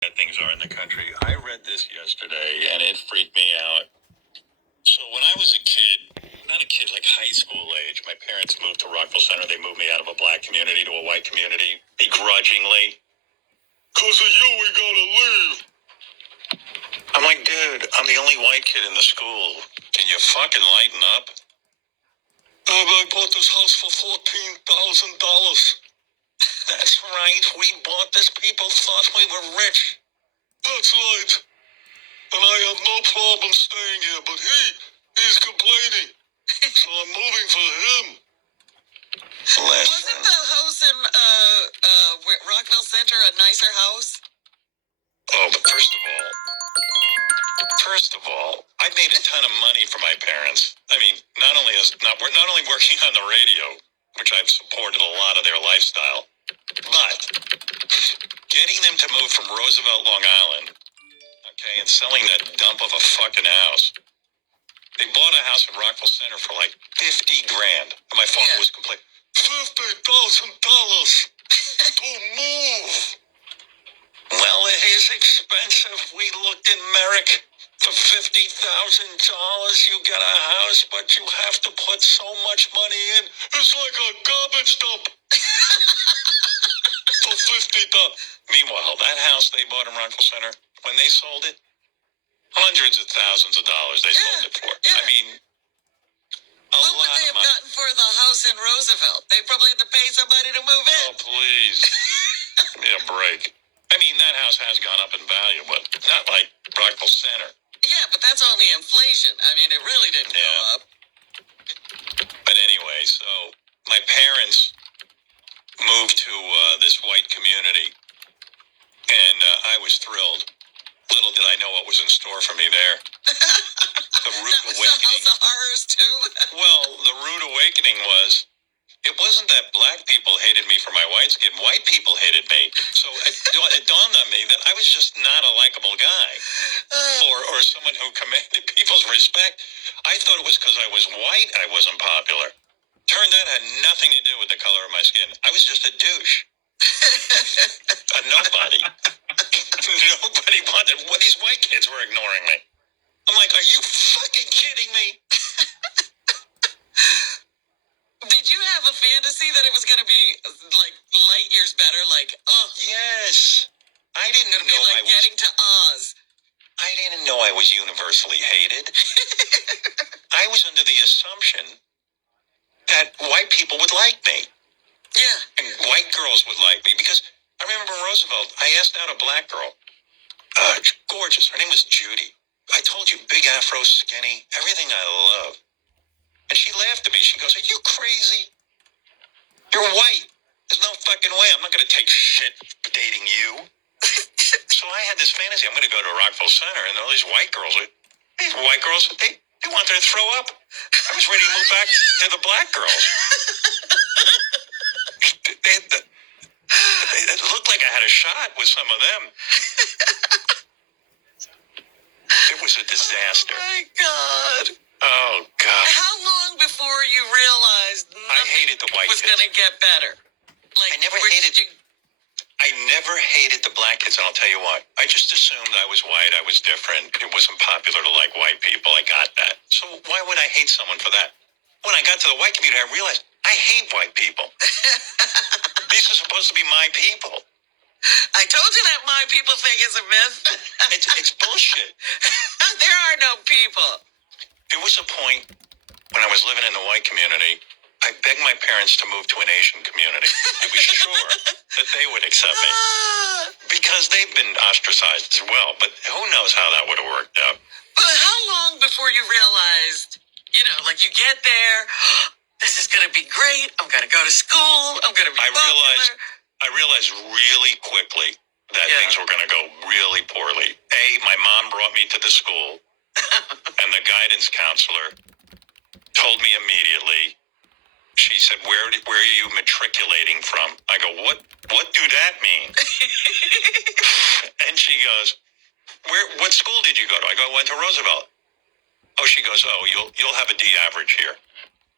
bad things are in the country. I read this yesterday and it freaked me out. So when I was a kid, not a kid, like high school age, my parents moved to Rockville Center. They moved me out of a black community to a white community, begrudgingly. Because of you, we gotta leave. I'm like, dude, I'm the only white kid in the school. Can you fucking lighten up? I bought this house for $14,000. That's right, we bought this. People thought we were rich. That's right. And I have no problem staying here, but he's complaining. So I'm moving for him. Wasn't the house in Rockville Center a nicer house? Oh, but first of all, I made a ton of money for my parents. I mean, we're not only working on the radio, which I've supported a lot of their lifestyle, but getting them to move from Roosevelt, Long Island, okay, and selling that dump of a fucking house. They bought a house in Rockville Center for like $50,000. And my father was complaining, $50,000 to move. Well, it is expensive. We looked in Merrick. For $50,000, you get a house, but you have to put so much money in. It's like a garbage dump. For $50,000. Meanwhile, that house they bought in Rockville Center, when they sold it, hundreds of thousands of dollars they sold it for. Yeah. I mean, what would they have gotten for the house in Roosevelt? They probably had to pay somebody to move in. Oh, please. Give me a break. I mean, that house has gone up in value, but not like Rockville Center. Yeah, but that's only inflation. I mean, it really didn't go up. But anyway, so my parents moved to this white community, and I was thrilled. Little did I know what was in store for me there. The rude awakening. The house of horrors, too. Well, the rude awakening was, it wasn't that black people hated me for my white skin. White people hated me. So it dawned on me that I was just not a likable guy. Or someone who commanded people's respect. I thought it was because I was white I wasn't popular. Turned out it had nothing to do with the color of my skin. I was just a douche. A nobody. Nobody wanted. Well, these white kids were ignoring me. I'm like, are you fucking kidding me? Did you have a fantasy that it was going to be like light years better? Like, yes. I didn't know like getting to Oz. I didn't know I was universally hated. I was under the assumption that white people would like me. Yeah. And white girls would like me. Because I remember in Roosevelt, I asked out a black girl. Gorgeous. Her name was Judy. I told you, big afro, skinny, everything I love. And she laughed at me. She goes, are you crazy? You're white. There's no fucking way. I'm not going to take shit for dating you. So I had this fantasy. I'm going to go to Rockville Center, and all these white girls, they wanted to throw up. I was ready to move back to the black girls. It looked like I had a shot with some of them. It was a disaster. Oh, my God. Oh, God. How long before you realized I hated the white was kids. going to get better? Like, I never hated the black kids, and I'll tell you what. I just assumed I was white, I was different. It wasn't popular to like white people. I got that. So why would I hate someone for that? When I got to the white community, I realized I hate white people. These are supposed to be my people. I told you that my people thing is a myth. It's bullshit. There are no people. There was a point when I was living in the white community, I begged my parents to move to an Asian community. I was sure that they would accept me. Because they've been ostracized as well. But who knows how that would have worked out. But how long before you realized, like you get there, this is going to be great. I'm going to go to school. I'm going to be popular. I realized really quickly that things were going to go really poorly. My mom brought me to the school, and the guidance counselor told me immediately. She said, where are you matriculating from? I go, what do that mean? And she goes, what school did you go to? I go, I went to Roosevelt. Oh, she goes, you'll have a D average here.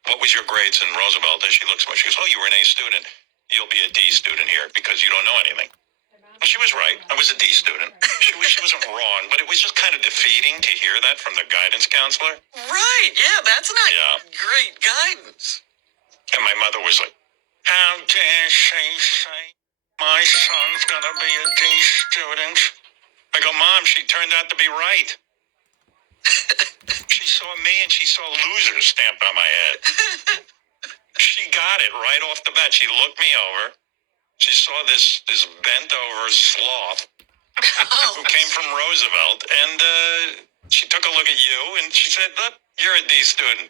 What was your grades in Roosevelt? And she looks at me, she goes, you were an A student. You'll be a D student here because you don't know anything. Well, she was right. I was a D student. She wasn't wrong, but it was just kind of defeating to hear that from the guidance counselor. Right, yeah, that's not Yeah. great guidance. And my mother was like, how dare she say my son's gonna be a D student? I go, Mom, she turned out to be right. She saw me and she saw losers stamped on my head. She got it right off the bat. She looked me over. She saw this bent over sloth who came from Roosevelt, and she took a look at you and she said, look, you're a D student.